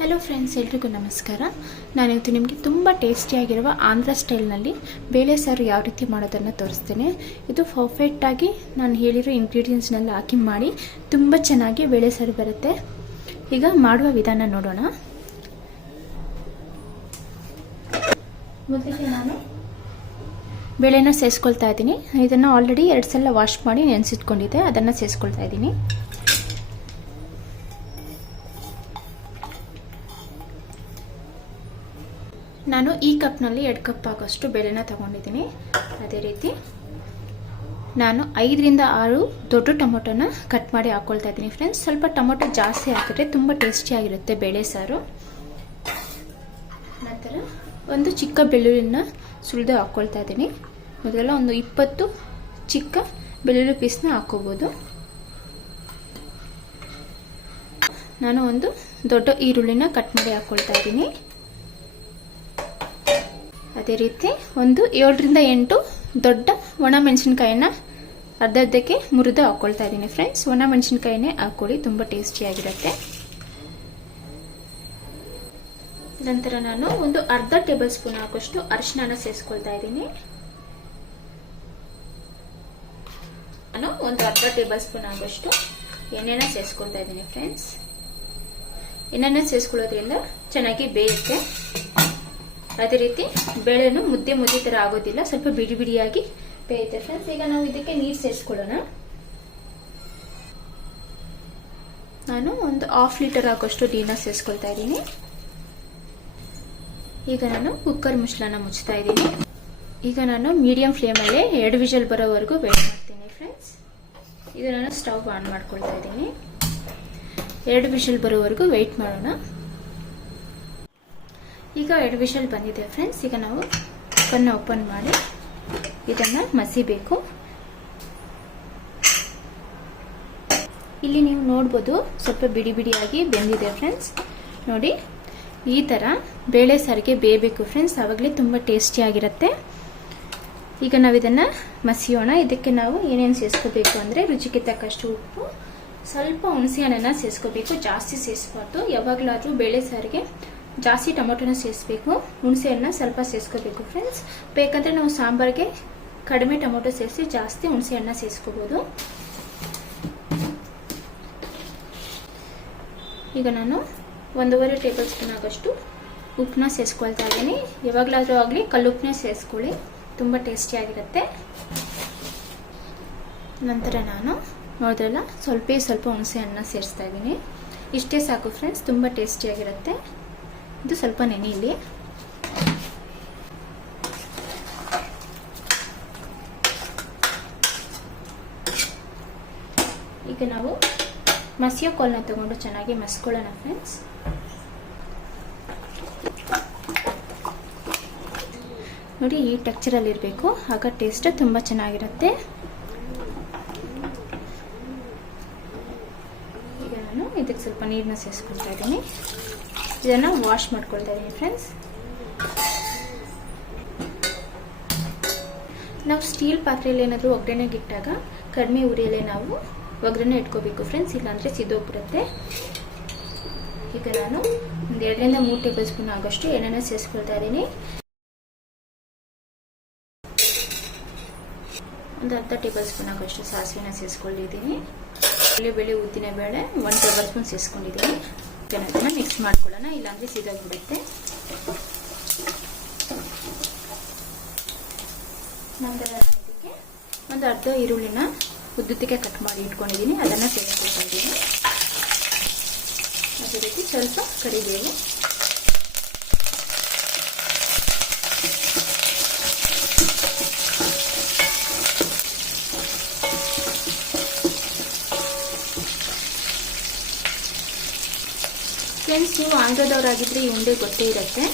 Hello friends ಎಲ್ರಿಗೂ ನಮಸ್ಕಾರ. ನಾನಿವತ್ತು ನಿಮಗೆ ತುಂಬ ಟೇಸ್ಟಿಯಾಗಿರುವ ಆಂಧ್ರ ಸ್ಟೈಲ್ನಲ್ಲಿ ಬೇಳೆ ಸಾರು ಯಾವ ರೀತಿ ಮಾಡೋದನ್ನು ತೋರಿಸ್ತೇನೆ. ಇದು ಪರ್ಫೆಕ್ಟಾಗಿ ನಾನು ಹೇಳಿರೋ ಇಂಗ್ರೀಡಿಯೆಂಟ್ಸ್ನೆಲ್ಲ ಹಾಕಿ ಮಾಡಿ ತುಂಬ ಚೆನ್ನಾಗಿ ಬೇಳೆ ಸಾರು ಬರುತ್ತೆ. ಈಗ ಮಾಡುವ ವಿಧಾನ ನೋಡೋಣ. ಮೊದಲಿಗೆ ನಾನು. ಬೇಳೆನ ಸೇರಿಸ್ಕೊಳ್ತಾ ಇದ್ದೀನಿ. ಇದನ್ನು ಆಲ್ರೆಡಿ ಎರಡು ಸಲ ವಾಶ್ ಮಾಡಿ ನೆನೆಸಿಟ್ಕೊಂಡಿದ್ದೆ. ಅದನ್ನು ಸೇರಿಸ್ಕೊಳ್ತಾ ಇದ್ದೀನಿ. ನಾನು ಈ ಕಪ್ನಲ್ಲಿ ಎರಡು ಕಪ್ ಆಗೋಷ್ಟು ಬೇಳೆನ ತಗೊಂಡಿದ್ದೀನಿ. ಅದೇ ರೀತಿ ನಾನು ಐದರಿಂದ ಆರು ದೊಡ್ಡ ಟೊಮೊಟೊನ ಕಟ್ ಮಾಡಿ ಹಾಕ್ಕೊಳ್ತಾ ಇದ್ದೀನಿ ಫ್ರೆಂಡ್ಸ್ ಸ್ವಲ್ಪ ಟೊಮೊಟೊ ಜಾಸ್ತಿ ಹಾಕಿದ್ರೆ ತುಂಬ ಟೇಸ್ಟಿಯಾಗಿರುತ್ತೆ ಬೇಳೆ ಸಾರು. ನಂತರ ಒಂದು ಚಿಕ್ಕ ಬೆಳ್ಳುಳ್ಳಿನ ಸುಲಿದು ಹಾಕ್ಕೊಳ್ತಾ ಇದ್ದೀನಿ. ಮೊದಲೆಲ್ಲ ಒಂದು ಇಪ್ಪತ್ತು ಚಿಕ್ಕ ಬೆಳ್ಳುಳ್ಳಿ ಪೀಸ್ನ ಹಾಕ್ಕೋಬೋದು ನಾನು ಒಂದು ದೊಡ್ಡ ಈರುಳ್ಳಿನ ಕಟ್ ಮಾಡಿ ಹಾಕ್ಕೊಳ್ತಾ ಇದ್ದೀನಿ. ಅದೇ ರೀತಿ ಒಂದು ಏಳರಿಂದ ಎಂಟು ದೊಡ್ಡ ಒಣ ಮೆಣಸಿನ್ಕಾಯಿನ ಅರ್ಧ ಅರ್ಧಕ್ಕೆ ಮುರಿದು ಹಾಕೊಳ್ತಾ ಇದ್ದೀನಿ ಫ್ರೆಂಡ್ಸ್ ಒಣ ಮೆಣಸಿನ್ಕಾಯಿನೇ ಹಾಕ್ಕೊಳ್ಳಿ ತುಂಬ ಟೇಸ್ಟಿಯಾಗಿರುತ್ತೆ ನಂತರ ನಾನು ಒಂದು ಅರ್ಧ ಟೇಬಲ್ ಸ್ಪೂನ್ ಹಾಕೋಷ್ಟು ಅರಿಶಿನ ಸೇರಿಸ್ಕೊಳ್ತಾ ಇದ್ದೀನಿ. ನಾನು ಒಂದು ಅರ್ಧ ಟೇಬಲ್ ಸ್ಪೂನ್ ಆಗೋಷ್ಟು ಎಣ್ಣೆನ ಸೇರಿಸ್ಕೊಳ್ತಾ ಇದ್ದೀನಿ ಫ್ರೆಂಡ್ಸ್ ಎಣ್ಣೆನ ಸೇರಿಸ್ಕೊಳ್ಳೋದ್ರಿಂದ ಚೆನ್ನಾಗಿ ಬೇಯುತ್ತೆ. ಅದೇ ರೀತಿ ಬೇಳೆನು ಮುದ್ದೆ ಮುದ್ದೆ ಥರ ಆಗೋದಿಲ್ಲ. ಸ್ವಲ್ಪ ಬಿಡಿ ಬಿಡಿಯಾಗಿ ಬೇಯುತ್ತೆ. ಫ್ರೆಂಡ್ಸ್ ಈಗ ನಾವು ಇದಕ್ಕೆ ನೀರು ಸೇರಿಸ್ಕೊಳ್ಳೋಣ. ನಾನು ಒಂದು ಹಾಫ್ ಲೀಟರ್ ಆಗೋಷ್ಟು ನೀರನ್ನ ಸೇರಿಸ್ಕೊಳ್ತಾ ಇದ್ದೀನಿ. ಈಗ ನಾನು ಕುಕ್ಕರ್ ಮುಚ್ಚಳನ ಮುಚ್ತಾ ಇದ್ದೀನಿ. ಈಗ ನಾನು ಮೀಡಿಯಂ ಫ್ಲೇಮಲ್ಲಿ ಎರಡು ವಿಷಲ್ ಬರೋವರೆಗೂ ವೇಟ್ ಮಾಡ್ತೀನಿ ಫ್ರೆಂಡ್ಸ್ ಈಗ ನಾನು ಸ್ಟವ್ ಆನ್ ಮಾಡ್ಕೊಳ್ತಾ ಇದ್ದೀನಿ. ಎರಡು ವಿಷಲ್ ಬರೋವರೆಗೂ ವೆಯ್ಟ್ ಮಾಡೋಣ. ಈಗ ಎರಡು ವಿಷಲ್ ಬಂದಿದೆ ಫ್ರೆಂಡ್ಸ್ ಈಗ ನಾವು ಕುಕ್ಕರ್ನ ಓಪನ್ ಮಾಡಿ ಇದನ್ನು ಮಸಿಬೇಕು. ಇಲ್ಲಿ ನೀವು ನೋಡ್ಬೋದು ಸ್ವಲ್ಪ ಬಿಡಿ ಬಿಡಿಯಾಗಿ ಬೆಂದಿದೆ ಫ್ರೆಂಡ್ಸ್ ನೋಡಿ, ಈ ಥರ ಬೇಳೆ ಸಾರಿಗೆ ಬೇಯಬೇಕು ಫ್ರೆಂಡ್ಸ್ ಆವಾಗಲೇ ತುಂಬ ಟೇಸ್ಟಿಯಾಗಿರುತ್ತೆ ಈಗ ನಾವು ಇದನ್ನ ಮಸಿಯೋಣ. ಇದಕ್ಕೆ ನಾವು ಏನೇನು ಸೇರಿಸ್ಕೋಬೇಕು ಅಂದರೆ ರುಚಿಗೆ ತಕ್ಕಷ್ಟು ಉಪ್ಪು, ಸ್ವಲ್ಪ ಹುಣಸೆ ಹಣ್ಣನ್ನು ಸೇರಿಸ್ಕೋಬೇಕು ಜಾಸ್ತಿ ಸೇರಿಸ್ಬಾರ್ದು ಯಾವಾಗಲಾದರೂ ಬೇಳೆ ಸಾರಿಗೆ ಜಾಸ್ತಿ ಟೊಮೊಟೊನ ಸೇರಿಸ್ಬೇಕು ಹುಣಸೆಹಣ್ಣ ಸ್ವಲ್ಪ ಸೇರಿಸ್ಕೋಬೇಕು ಫ್ರೆಂಡ್ಸ್ ಬೇಕಂದರೆ ನಾವು ಸಾಂಬಾರಿಗೆ ಕಡಿಮೆ ಟೊಮೊಟೊ ಸೇರಿಸಿ ಜಾಸ್ತಿ ಹುಣಸೆ ಹಣ್ಣ ಸೇರಿಸ್ಕೋಬೋದು. ಈಗ ನಾನು ಒಂದೂವರೆ ಟೇಬಲ್ ಸ್ಪೂನ್ ಆಗೋಷ್ಟು ಉಪ್ಪನ್ನ ಸೇರಿಸ್ಕೊಳ್ತಾ ಇದ್ದೀನಿ. ಯಾವಾಗಲಾದರೂ ಆಗಲಿ ಕಲ್ಲುಪ್ಪನ್ನೇ ಸೇರಿಸ್ಕೊಳ್ಳಿ, ತುಂಬ ಟೇಸ್ಟಿಯಾಗಿರುತ್ತೆ ನಂತರ ನಾನು ನೋಡಿದ್ರಲ್ಲ ಸ್ವಲ್ಪ ಸ್ವಲ್ಪ ಹುಣಸೆ ಸೇರಿಸ್ತಾ ಇದ್ದೀನಿ. ಇಷ್ಟೇ ಸಾಕು ಫ್ರೆಂಡ್ಸ್ ತುಂಬ ಟೇಸ್ಟಿಯಾಗಿರುತ್ತೆ ಇದು ಸ್ವಲ್ಪ ನೆನೆಯಲ್ಲಿ ಈಗ ನಾವು ಮಸಿಯೋ ಕೋಲ್ನ ತಗೊಂಡು ಚೆನ್ನಾಗಿ ಮಸ್ಕೊಳ್ಳೋಣ ಫ್ರೆಂಡ್ಸ್ ನೋಡಿ, ಈ ಟೆಕ್ಚರಲ್ಲಿ ಇರಬೇಕು. ಆಗ ಟೇಸ್ಟ್ ತುಂಬ ಚೆನ್ನಾಗಿರುತ್ತೆ. ಈಗ ನಾನು ಇದಕ್ಕೆ ಸ್ವಲ್ಪ ನೀರನ್ನ ಸೇರಿಸ್ಕೊಳ್ತಾ ಇದ್ದೀನಿ. ಇದನ್ನು ವಾಶ್ ಮಾಡ್ಕೊಳ್ತಾ ಇದ್ದೀನಿ ಫ್ರೆಂಡ್ಸ್ ನಾವು ಸ್ಟೀಲ್ ಪಾತ್ರೆಯಲ್ಲಿ ಏನಾದರೂ ಒಗ್ಗರಣೆಗೆ ಇಟ್ಟಾಗ ಕಡಿಮೆ ಉರಿಯಲ್ಲೇ ನಾವು ಒಗ್ಗರಣೆ ಇಟ್ಕೋಬೇಕು ಫ್ರೆಂಡ್ಸ್ ಇಲ್ಲಾಂದರೆ ಸಿದ್ದೋಗ್ಬಿಡುತ್ತೆ ಈಗ ನಾನು ಒಂದು ಎರಡರಿಂದ ಮೂರು ಟೇಬಲ್ ಸ್ಪೂನ್ ಆಗೋಷ್ಟು ಎಣ್ಣೆನ ಸೇರಿಸ್ಕೊಳ್ತಾ ಇದ್ದೀನಿ. ಒಂದು ಅರ್ಧ ಟೇಬಲ್ ಸ್ಪೂನ್ ಆಗೋಷ್ಟು ಸಾಸಿವೆನ ಸೇರಿಸ್ಕೊಂಡಿದ್ದೀನಿ ಬೇಳೆ ಉದ್ದಿನ ಬೇಳೆ, ಒಂದು ಟೇಬಲ್ ಸ್ಪೂನ್ ಸೇರಿಸ್ಕೊಂಡಿದ್ದೀನಿ ಅದನ್ನು ಮಿಕ್ಸ್ ಮಾಡ್ಕೊಳ್ಳೋಣ, ಇಲ್ಲಾಂದರೆ ಸಿಗಾಗ್ಬಿಡುತ್ತೆ ನಂತರ ಇದಕ್ಕೆ ಒಂದು ಅರ್ಧ ಈರುಳ್ಳಿನ ಉದ್ದುತ್ತಿಗೆ ಕಟ್ ಮಾಡಿ ಇಟ್ಕೊಂಡಿದ್ದೀನಿ, ಅದನ್ನು ಸೇರಿಸ್ಕೊಳ್ತಾ ಇದ್ದೀನಿ ಅದೇ ರೀತಿ ಸ್ವಲ್ಪ ಕರಿಬೇವು. ಫ್ರೆಂಡ್ಸ್ ನೀವು ಆಂಧ್ರದವರಾಗಿದ್ದರೆ ಈ ಉಂಡೆ ಗೊತ್ತೇ ಇರುತ್ತೆ.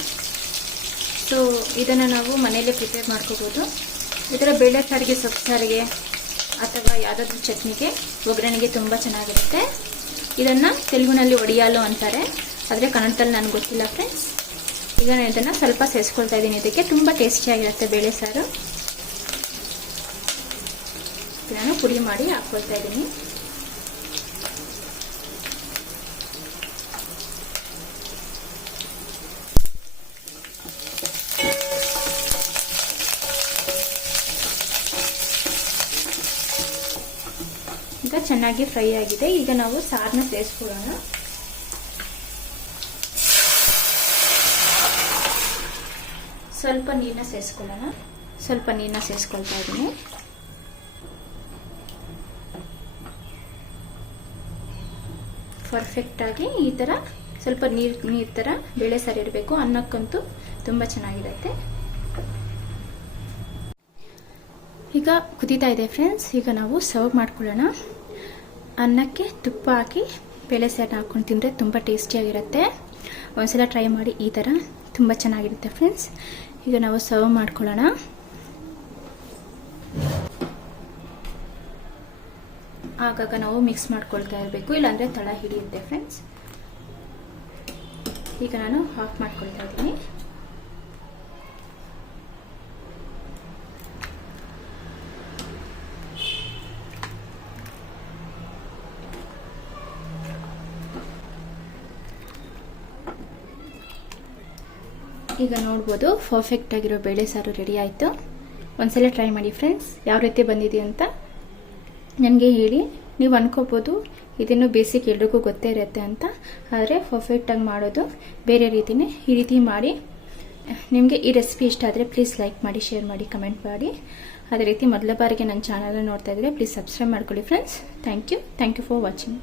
ಸೊ ಇದನ್ನು ನಾವು ಮನೆಯಲ್ಲೇ ಪ್ರಿಪೇರ್ ಮಾಡ್ಕೋಬೋದು. ಇದರ ಬೇಳೆ ಸಾರಿಗೆ, ಸೊಪ್ಪು ಸಾರಿಗೆ ಅಥವಾ ಯಾವುದಾದ್ರೂ ಚಟ್ನಿಗೆ, ಒಗ್ಗರಣೆಗೆ ತುಂಬ ಚೆನ್ನಾಗಿರುತ್ತೆ. ಇದನ್ನು ತೆಲುಗುನಲ್ಲಿ ಒಡಿಯಾಲು ಅಂತಾರೆ. ಆದರೆ ಕನ್ನಡದಲ್ಲಿ ನನಗೆ ಗೊತ್ತಿಲ್ಲ ಫ್ರೆಂಡ್ಸ್ ಈಗ ನಾನು ಇದನ್ನು ಸ್ವಲ್ಪ ಸೇರಿಸ್ಕೊಳ್ತಾ ಇದ್ದೀನಿ. ಇದಕ್ಕೆ ತುಂಬ ಟೇಸ್ಟಿಯಾಗಿರುತ್ತೆ ಬೇಳೆ ಸಾರು. ನಾನು ಪುಡಿ ಮಾಡಿ ಹಾಕ್ಕೊಳ್ತಾ ಇದ್ದೀನಿ. ಚೆನ್ನಾಗಿ ಫ್ರೈ ಆಗಿದೆ. ಈಗ ನಾವು ಸಾರನ್ನ ಸೇರಿಸ್ಕೊಳ್ಳೋಣ ಸ್ವಲ್ಪ ನೀರನ್ನ ಸೇರಿಸ್ಕೊಳ್ಳೋಣ. ಸ್ವಲ್ಪ ನೀರನ್ನ ಸೇರಿಸ್ಕೊಳ್ತಾ ಇದ್ದೀನಿ. ಪರ್ಫೆಕ್ಟಾಗಿ ಈ ಥರ ಸ್ವಲ್ಪ ನೀರು, ನೀರ್ ಥರ ಬೇಳೆ ಸಾರು ಇರಬೇಕು ಅನ್ನಕ್ಕಂತೂ ತುಂಬಾ ಚೆನ್ನಾಗಿರುತ್ತೆ. ಈಗ ಕುದೀತಾ ಇದೆ ಫ್ರೆಂಡ್ಸ್ ಈಗ ನಾವು ಸರ್ವ್ ಮಾಡ್ಕೊಳ್ಳೋಣ. ಅನ್ನಕ್ಕೆ ತುಪ್ಪ ಹಾಕಿ ಬೇಳೆ ಸೈಡ್ ಹಾಕೊಂಡು ತಿಂದರೆ ತುಂಬ ಟೇಸ್ಟಿಯಾಗಿರುತ್ತೆ. ಒಂದ್ಸಲ ಟ್ರೈ ಮಾಡಿ ಈ ಥರ ತುಂಬ ಚೆನ್ನಾಗಿರುತ್ತೆ ಫ್ರೆಂಡ್ಸ್ ಈಗ ನಾವು ಸರ್ವ್ ಮಾಡ್ಕೊಳ್ಳೋಣ. ಆಗಾಗ ನಾವು ಮಿಕ್ಸ್ ಮಾಡ್ಕೊಳ್ತಾ ಇರಬೇಕು, ಇಲ್ಲಾಂದರೆ ತಳ ಹಿಡಿಯುತ್ತೆ ಫ್ರೆಂಡ್ಸ್ ಈಗ ನಾನು ಆಫ್ ಮಾಡ್ಕೊಳ್ತಾ ಇದ್ದೀನಿ. ಈಗ ನೋಡ್ಬೋದು ಪರ್ಫೆಕ್ಟ್ ಆಗಿರೋ ಬೇಳೆ ಸಾರು ರೆಡಿ ಆಯಿತು. ಒಂದ್ಸಲ ಟ್ರೈ ಮಾಡಿ ಫ್ರೆಂಡ್ಸ್ ಯಾವ ರೀತಿ ಬಂದಿದೆ ಅಂತ ನನಗೆ ಹೇಳಿ. ನೀವು ಅನ್ಕೋಬೋದು ಇದನ್ನು ಬೇಸಿಕ್ ಎಲ್ರಿಗೂ ಗೊತ್ತೇ ಇರುತ್ತೆ ಅಂತ. ಆದರೆ ಪರ್ಫೆಕ್ಟಾಗಿ ಮಾಡೋದು ಬೇರೆ ರೀತಿನೇ ಈ ರೀತಿ ಮಾಡಿ. ನಿಮಗೆ ಈ ರೆಸಿಪಿ ಇಷ್ಟ ಆದರೆ ಪ್ಲೀಸ್ ಲೈಕ್ ಮಾಡಿ ಶೇರ್ ಮಾಡಿ ಕಮೆಂಟ್ ಮಾಡಿ. ಅದೇ ರೀತಿ ಮೊದಲ ಬಾರಿಗೆ ನನ್ನ ಚಾನಲ್ ನೋಡ್ತಾ ಇದ್ದರೆ ಪ್ಲೀಸ್ ಸಬ್ಸ್ಕ್ರೈಬ್ ಮಾಡ್ಕೊಳ್ಳಿ friends thank you thank you for watching